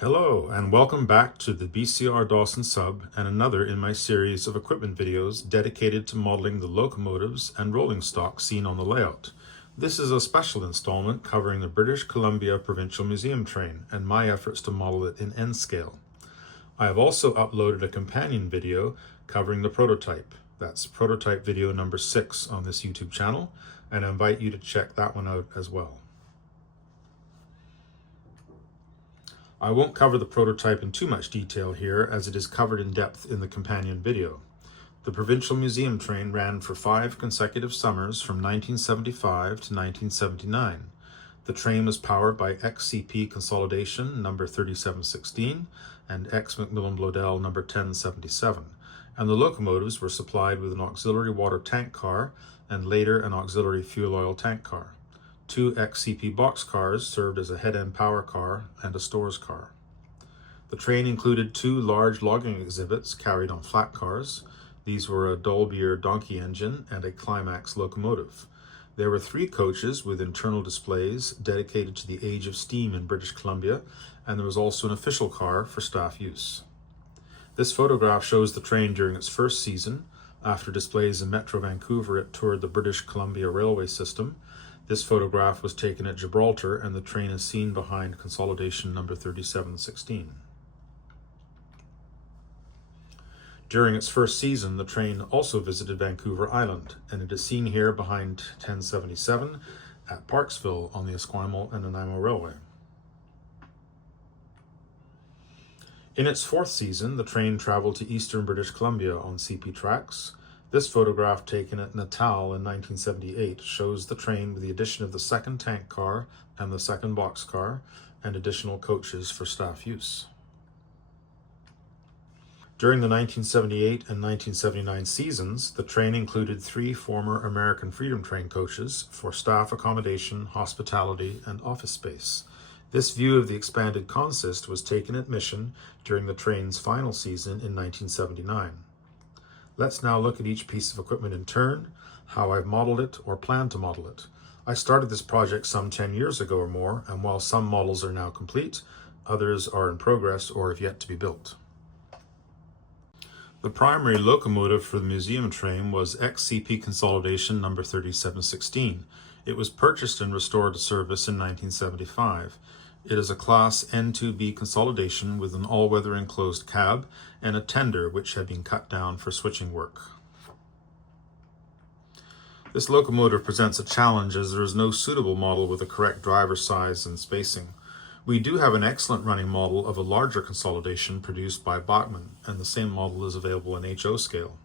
Hello, and welcome back to the BCR Dawson sub and another in my series of equipment videos dedicated to modeling the locomotives and rolling stock seen on the layout. This is a special installment covering the British Columbia Provincial Museum Train and my efforts to model it in N scale. I have also uploaded a companion video covering the prototype. That's prototype video number 6 on this YouTube channel, and I invite you to check that one out as well. I won't cover the prototype in too much detail here, as it is covered in depth in the companion video. The Provincial Museum Train ran for 5 consecutive summers from 1975 to 1979. The train was powered by XCP consolidation number 3716 and X Macmillan Bloedel number 1077, and the locomotives were supplied with an auxiliary water tank car and later an auxiliary fuel oil tank car. 2 XCP boxcars served as a head-end power car and a stores car. The train included 2 large logging exhibits carried on flat cars. These were a Dolbear donkey engine and a Climax locomotive. There were 3 coaches with internal displays dedicated to the age of steam in British Columbia, and there was also an official car for staff use. This photograph shows the train during its first season. After displays in Metro Vancouver, it toured the British Columbia railway system. This photograph was taken at Gibraltar, and the train is seen behind consolidation number 3716. During its first season, the train also visited Vancouver Island, and it is seen here behind 1077 at Parksville on the Esquimalt and Nanaimo Railway. In its 4th season, the train traveled to eastern British Columbia on CP tracks. This photograph, taken at Natal in 1978, shows the train with the addition of the 2nd tank car and the 2nd boxcar and additional coaches for staff use. During the 1978 and 1979 seasons, the train included 3 former American Freedom Train coaches for staff accommodation, hospitality, and office space. This view of the expanded consist was taken at Mission during the train's final season in 1979. Let's now look at each piece of equipment in turn, how I've modeled it or plan to model it. I started this project some 10 years ago or more, and while some models are now complete, others are in progress or have yet to be built. The primary locomotive for the museum train was XCP consolidation number 3716. It was purchased and restored to service in 1975. It is a Class N2B consolidation with an all-weather enclosed cab and a tender which had been cut down for switching work. This locomotive presents a challenge as there is no suitable model with the correct driver size and spacing. We do have an excellent running model of a larger consolidation produced by Bachmann, and the same model is available in HO scale.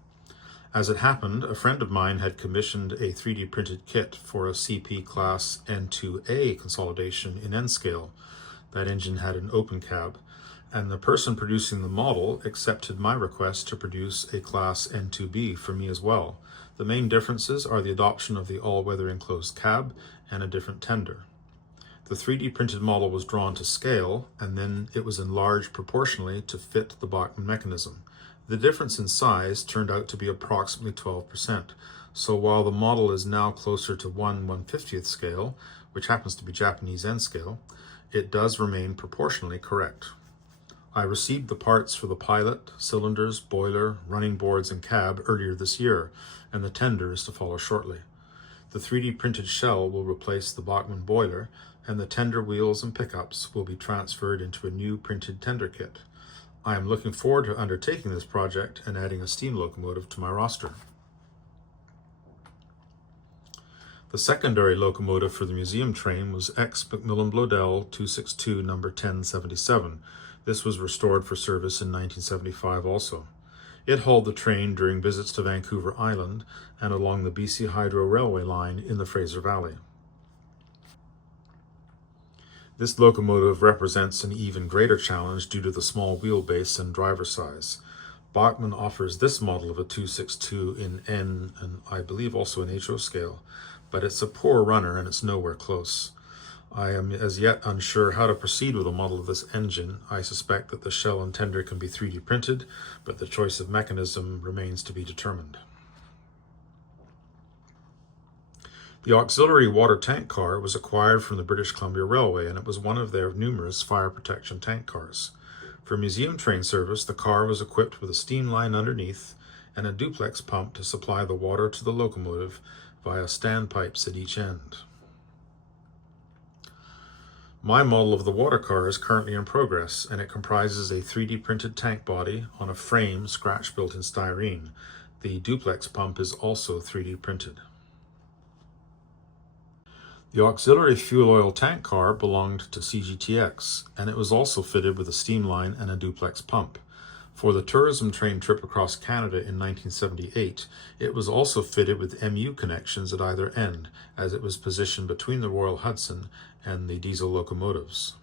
As it happened, a friend of mine had commissioned a 3D printed kit for a CP Class N2A consolidation in N scale. That engine had an open cab, and the person producing the model accepted my request to produce a Class N2B for me as well. The main differences are the adoption of the all-weather enclosed cab and a different tender. The 3D printed model was drawn to scale, and then it was enlarged proportionally to fit the Bachmann mechanism. The difference in size turned out to be approximately 12%, so while the model is now closer to 1/150th scale, which happens to be Japanese N scale, it does remain proportionally correct. I received the parts for the pilot, cylinders, boiler, running boards, and cab earlier this year, and the tender is to follow shortly. The 3D printed shell will replace the Bachmann boiler, and the tender wheels and pickups will be transferred into a new printed tender kit. I am looking forward to undertaking this project and adding a steam locomotive to my roster. The secondary locomotive for the museum train was X Macmillan Bloedel 262 number 1077. This was restored for service in 1975 also. It hauled the train during visits to Vancouver Island and along the BC Hydro Railway line in the Fraser Valley. This locomotive represents an even greater challenge due to the small wheelbase and driver size. Bachmann offers this model of a 262 in N and I believe also in HO scale, but it's a poor runner and it's nowhere close. I am as yet unsure how to proceed with a model of this engine. I suspect that the shell and tender can be 3D printed, but the choice of mechanism remains to be determined. The auxiliary water tank car was acquired from the British Columbia Railway, and it was one of their numerous fire protection tank cars. For museum train service, the car was equipped with a steam line underneath and a duplex pump to supply the water to the locomotive via standpipes at each end. My model of the water car is currently in progress, and it comprises a 3D printed tank body on a frame scratch built in styrene. The duplex pump is also 3D printed. The auxiliary fuel oil tank car belonged to CGTX, and it was also fitted with a steam line and a duplex pump. For the tourism train trip across Canada in 1978, it was also fitted with MU connections at either end, as it was positioned between the Royal Hudson and the diesel locomotives.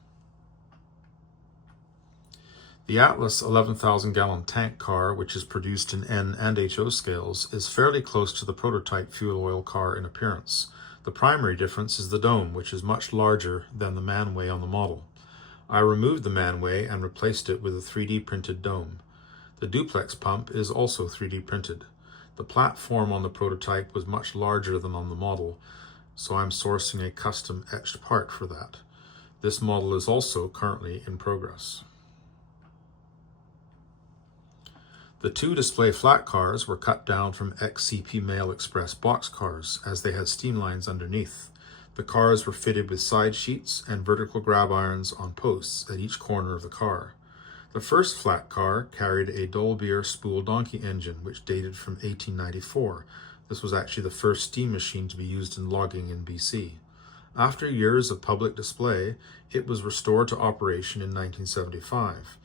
The Atlas 11,000-gallon tank car, which is produced in N and HO scales, is fairly close to the prototype fuel oil car in appearance. The primary difference is the dome, which is much larger than the manway on the model. I removed the manway and replaced it with a 3D printed dome. The duplex pump is also 3D printed. The platform on the prototype was much larger than on the model, so I'm sourcing a custom etched part for that. This model is also currently in progress. The two display flat cars were cut down from ex-CP Mail Express box cars, as they had steam lines underneath. The cars were fitted with side sheets and vertical grab irons on posts at each corner of the car. The first flat car carried a Dolbear spool donkey engine, which dated from 1894. This was actually the first steam machine to be used in logging in BC. After years of public display, it was restored to operation in 1975.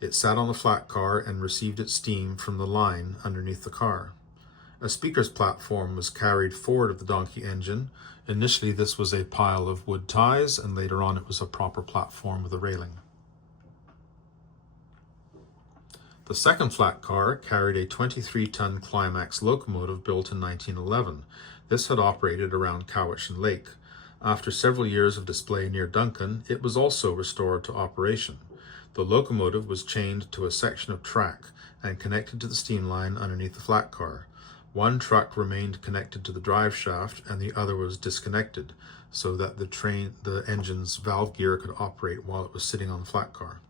It sat on the flat car and received its steam from the line underneath the car. A speaker's platform was carried forward of the donkey engine. Initially, this was a pile of wood ties, and later on it was a proper platform with a railing. The second flat car carried a 23-ton Climax locomotive built in 1911. This had operated around Cowichan Lake. After several years of display near Duncan, it was also restored to operation. The locomotive was chained to a section of track and connected to the steam line underneath the flat car. One truck remained connected to the drive shaft and the other was disconnected so that the engine's valve gear could operate while it was sitting on the flat car.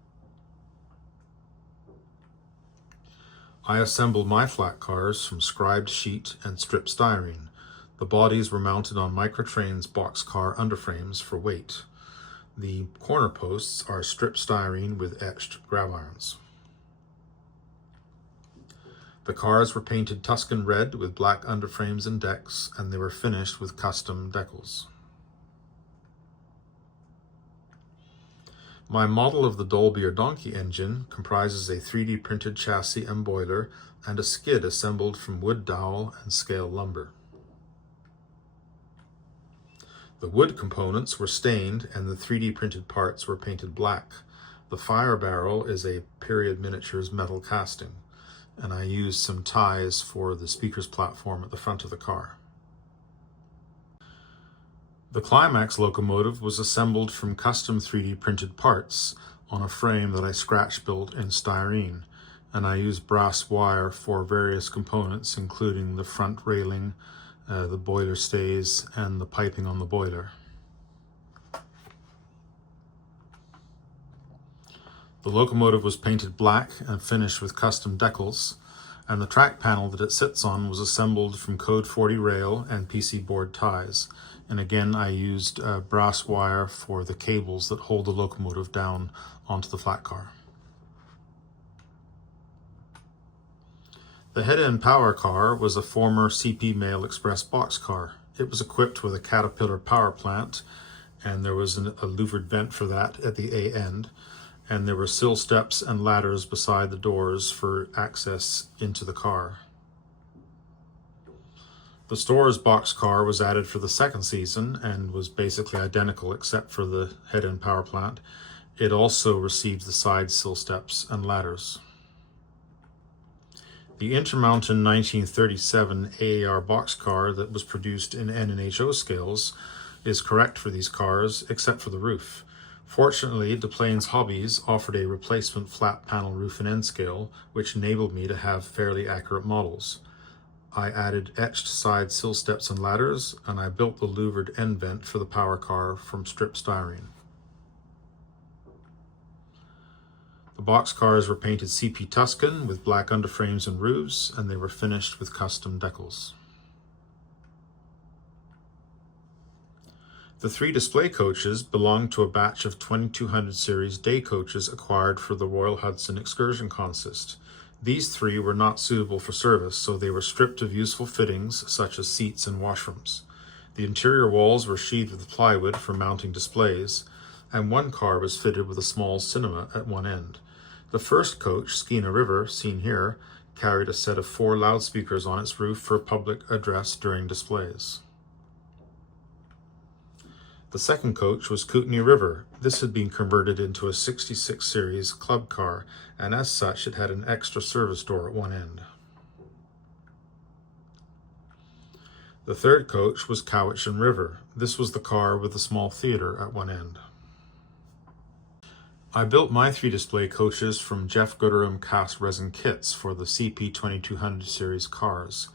I assembled my flat cars from scribed sheet and strip styrene. The bodies were mounted on Microtrain's boxcar underframes for weight. The corner posts are strip styrene with etched grab irons. The cars were painted Tuscan red with black underframes and decks, and they were finished with custom decals. My model of the Dolbear donkey engine comprises a 3D printed chassis and boiler and a skid assembled from wood dowel and scale lumber. The wood components were stained and the 3D printed parts were painted black. The fire barrel is a period miniatures metal casting, and I used some ties for the speaker's platform at the front of the car. The Climax locomotive was assembled from custom 3D printed parts on a frame that I scratch built in styrene, and I used brass wire for various components, including the front railing, the boiler stays, and the piping on the boiler. The locomotive was painted black and finished with custom decals, and the track panel that it sits on was assembled from Code 40 rail and PC board ties. And again, I used brass wire for the cables that hold the locomotive down onto the flat car. The head-end power car was a former CP Mail Express boxcar. It was equipped with a Caterpillar power plant, and there was a louvered vent for that at the A end, and there were sill steps and ladders beside the doors for access into the car. The Storrs boxcar was added for the second season and was basically identical except for the head-end power plant. It also received the side sill steps and ladders. The Intermountain 1937 AAR boxcar that was produced in N and HO scales is correct for these cars, except for the roof. Fortunately, DePlains Hobbies offered a replacement flat panel roof and end scale, which enabled me to have fairly accurate models. I added etched side sill steps and ladders, and I built the louvered end vent for the power car from strip styrene. The boxcars were painted CP Tuscan with black underframes and roofs, and they were finished with custom decals. The 3 display coaches belonged to a batch of 2200 series day coaches acquired for the Royal Hudson Excursion Consist. These 3 were not suitable for service, so they were stripped of useful fittings such as seats and washrooms. The interior walls were sheathed with plywood for mounting displays, and one car was fitted with a small cinema at one end. The first coach, Skeena River, seen here, carried a set of 4 loudspeakers on its roof for public address during displays. The second coach was Kootenay River. This had been converted into a 66 series club car, and as such it had an extra service door at one end. The third coach was Cowichan River. This was the car with the small theatre at one end. I built my 3 display coaches from Jeff Gooderham cast resin kits for the CP 2200 series cars.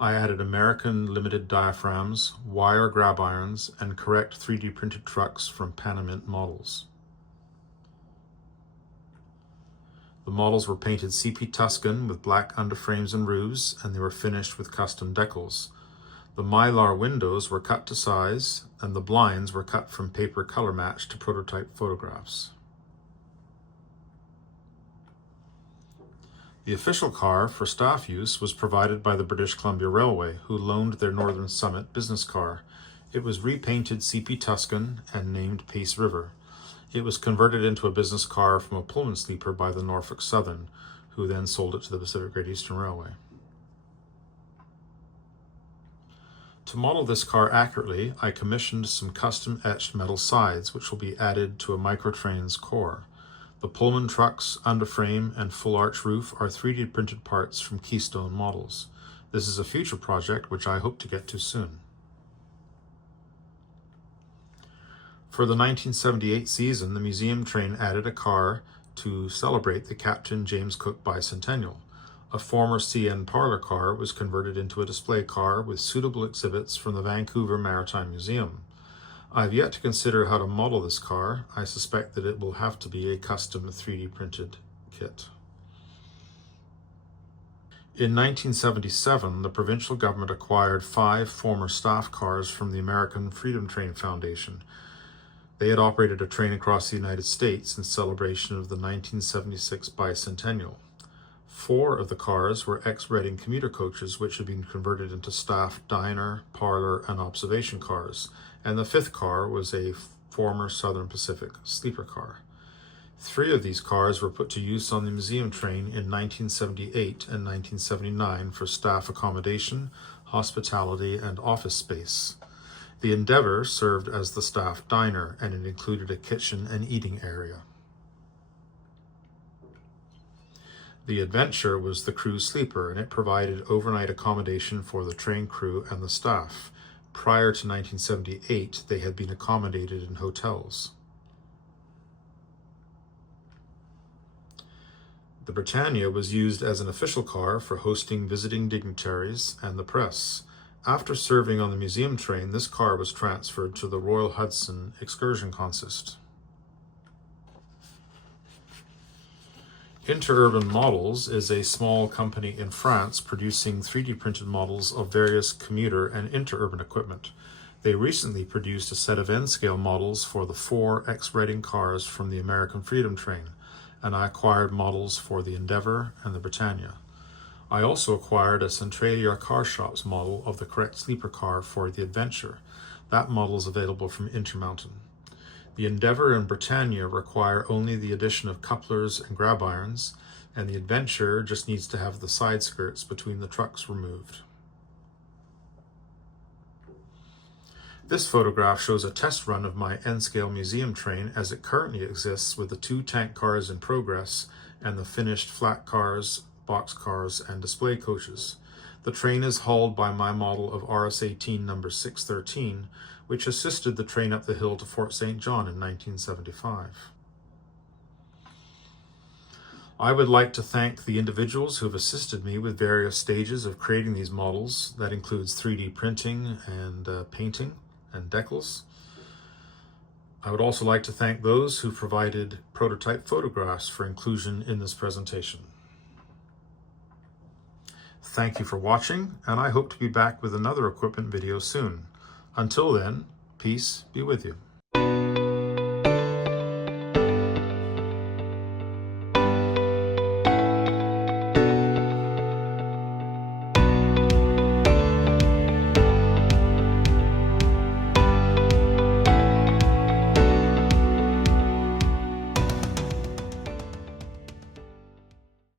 I added American limited diaphragms, wire grab irons, and correct 3D printed trucks from Panamint models. The models were painted CP Tuscan with black underframes and roofs, and they were finished with custom decals. The Mylar windows were cut to size, and the blinds were cut from paper color match to prototype photographs. The official car for staff use was provided by the British Columbia Railway, who loaned their Northern Summit business car. It was repainted CP Tuscan and named Pace River. It was converted into a business car from a Pullman sleeper by the Norfolk Southern, who then sold it to the Pacific Great Eastern Railway. To model this car accurately, I commissioned some custom etched metal sides, which will be added to a microtrain's core. The Pullman truck's underframe and full arch roof are 3D printed parts from Keystone models. This is a future project which I hope to get to soon. For the 1978 season, the museum train added a car to celebrate the Captain James Cook bicentennial. A former CN parlor car was converted into a display car with suitable exhibits from the Vancouver Maritime Museum. I've yet to consider how to model this car. I suspect that it will have to be a custom 3D printed kit. In 1977, the provincial government acquired 5 former staff cars from the American Freedom Train Foundation. They had operated a train across the United States in celebration of the 1976 bicentennial. 4 of the cars were ex-Reading commuter coaches, which had been converted into staff diner, parlor, and observation cars, and the 5th car was a former Southern Pacific sleeper car. 3 of these cars were put to use on the museum train in 1978 and 1979 for staff accommodation, hospitality, and office space. The Endeavour served as the staff diner, and it included a kitchen and eating area. The Adventure was the crew sleeper, and it provided overnight accommodation for the train crew and the staff. Prior to 1978, they had been accommodated in hotels. The Britannia was used as an official car for hosting visiting dignitaries and the press. After serving on the museum train, this car was transferred to the Royal Hudson Excursion Consist. Interurban Models is a small company in France producing 3D printed models of various commuter and interurban equipment. They recently produced a set of N-scale models for the 4 ex-Reading cars from the American Freedom Train, and I acquired models for the Endeavour and the Britannia. I also acquired a Centralia Car Shops model of the correct sleeper car for the Adventure. That model is available from Intermountain. The Endeavour and Britannia require only the addition of couplers and grab irons, and the Adventure just needs to have the side skirts between the trucks removed. This photograph shows a test run of my N-scale museum train as it currently exists with the 2 tank cars in progress and the finished flat cars, box cars, and display coaches. The train is hauled by my model of RS-18 number 613, which assisted the train up the hill to Fort St. John in 1975. I would like to thank the individuals who have assisted me with various stages of creating these models. That includes 3D printing and painting and decals. I would also like to thank those who provided prototype photographs for inclusion in this presentation. Thank you for watching, and I hope to be back with another equipment video soon. Until then, peace be with you.